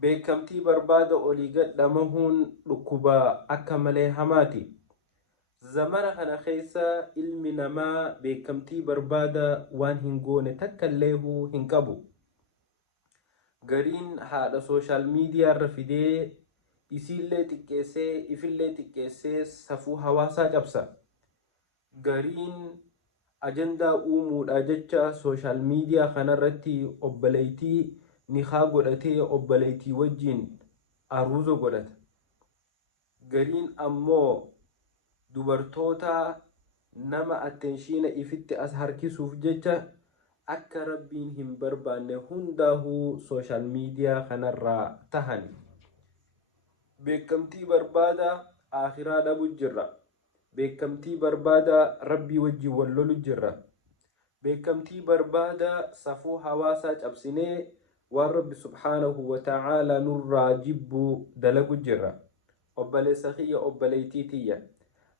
beekamtii barbaada olii gadhamahuun dhukkubaa akka malee hamaati. Zamana kana keessa ilmi namaa beekamtii barbaada waan hin goone takka illeehuu hin qabu. Gariin haadha sooshaal miidiyaa irra fidee isiillee xiqqeessee ifillee xiqqeessee safuu hawaasaa cabsa. Gariin ajandaa uumuudha jecha sooshaal miidiyaa kanarratti obboleettii niqaa godhatee obboleettii wajjiin aruuza godhata. Gariin ammoo dubartoota nama atteenshiina ifitti as harkisuuf jecha akka rabbiin hin barbaanne hundaahuu sooshaal miidiyaa kanarraa tahani. Beekamtii barbaada akhiraa dhabu jirra. Beekamtii barbaada rabbii wajjiin wal lolu jirra. Beekamtii barbaada safuu hawaasaa cabsinee waan rabbi subhaanahu wa ta'aalaa nurraa jibbu dalagu jirra. Obboleessa kiyya obboleettii tiyya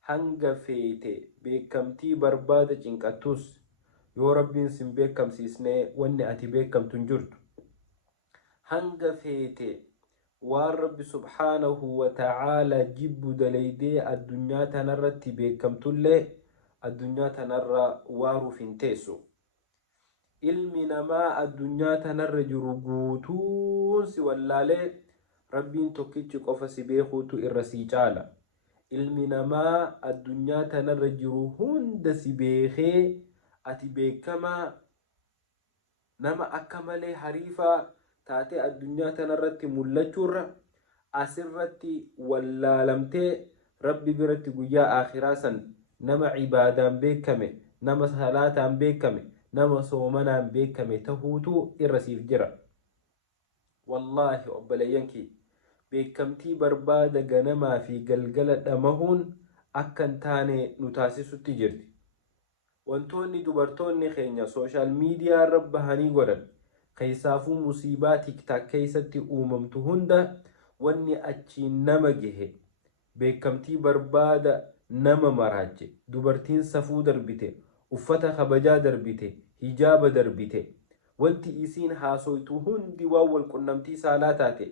hanga feete beekamtii barbaada cinqattus yoo rabbiin sin beekamsiisne wanni ati beekamtu hin jirtu. Hanga feete waan rabbi subhaanahu wa ta'aalaa jibbu dalaydee addunyaa tanarratti beekamtullee addunyaa tanarra waaruuf hin teessu. Ilmi namaa addunyaa tanarra jiru guutuun si wallaalee rabbiin tokkichi qofa si beekuutu irra sii caala. Ilmi namaa addunyaa tanarra jiru hunda si beekee ati beekamaa nama akka malee hariifaa taatee addunyaa tanarratti mul'achuurra asirratti wallaalamtee rabbi biratti guyyaa akhiraa san nama cibaadaan beekame, nama salaataan beekame, nama soomanaan beekame tahuutu irra siif jira. Wallaahi obboleeyyan kee beekamtii barbaada ganamaa fi galgala dhamahuun akka hin taane nu taasisutti jirti. Wantoonni dubartoonni keenya sooshaal miidiyaa irra bahanii godhan keessaafuu musiibaa tiktaak keessatti uumamtu hunda wanni achiin nama gahe beekamtii barbaada nama maraache, dubartiin safuu darbite, uffata kabajaa darbite, hijaaba darbite, wanti isiin haasoytu hundi waan wal qunnamtii saalaa taate,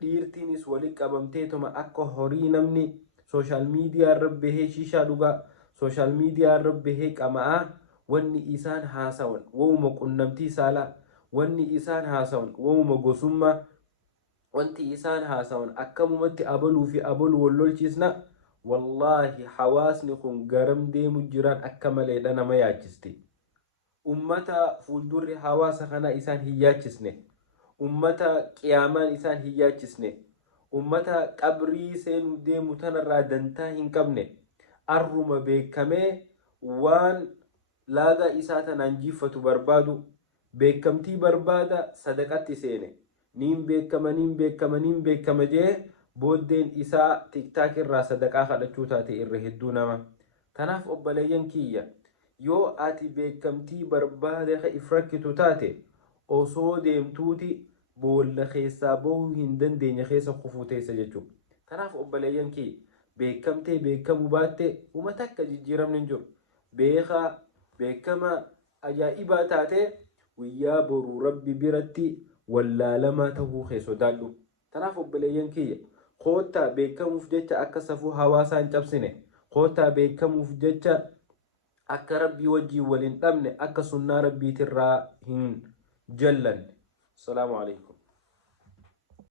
dhiirtiinis walitti qabamteetuma akka horii namni sooshaal miidiyaa irra bahee shishaa dhugaa, sooshaal miidiyaa irra bahee qama'aa, wanni isaan haasawan wauma qunnamtii saalaa, wanni isaan haasawan wauma gosummaa, wanti isaan haasawan akkamumatti abaluu fi abaluu wal lolchiisna. Wallaahi hawaasni kun garam deemu jiraan akka maleedha nama yaachisti. Ummata fuuldurri hawaasa kana isaan hin yaachisne, ummata qiyaamaan isaan hin yaachisne, ummata qabrii seenuu deemu tanarraa dantaa hin qabne, arruma beekamee waan laagaa isaa tanaan jiffatu barbaadu, beekamtii barbaada sadaqatti seene, niin beekama jee booddeen isaa tiktaak irraa sadaqaa kadhachuu taate irra hedduu nama. Tanaaf obboleeyyan kiyya yoo ati beekamtii barbaada if rakkitu taate osoo deemtuuti boolla keessaa bahuu hin dandeenye keessa kufuu teessa jechuudha. Tanaaf obboleeyyan kiyya beekamtee beekamuu baatte uummata akka jijjiiramni hin jiru. Beekama ajaa'ibaa taate guyyaa boruu rabbi biratti wallaalamaa tahuu kee sodaadhu. Tanaaf obboleeyyan kiyya koottaa beekamuuf jecha akka safuu hawaasaa hin cabsine, koottaa beekamuuf jecha akka rabbii wajjiin wal hin dhabne, akka sunnaa rabbiitirraa hin jallanne. Assalaamu alaikum.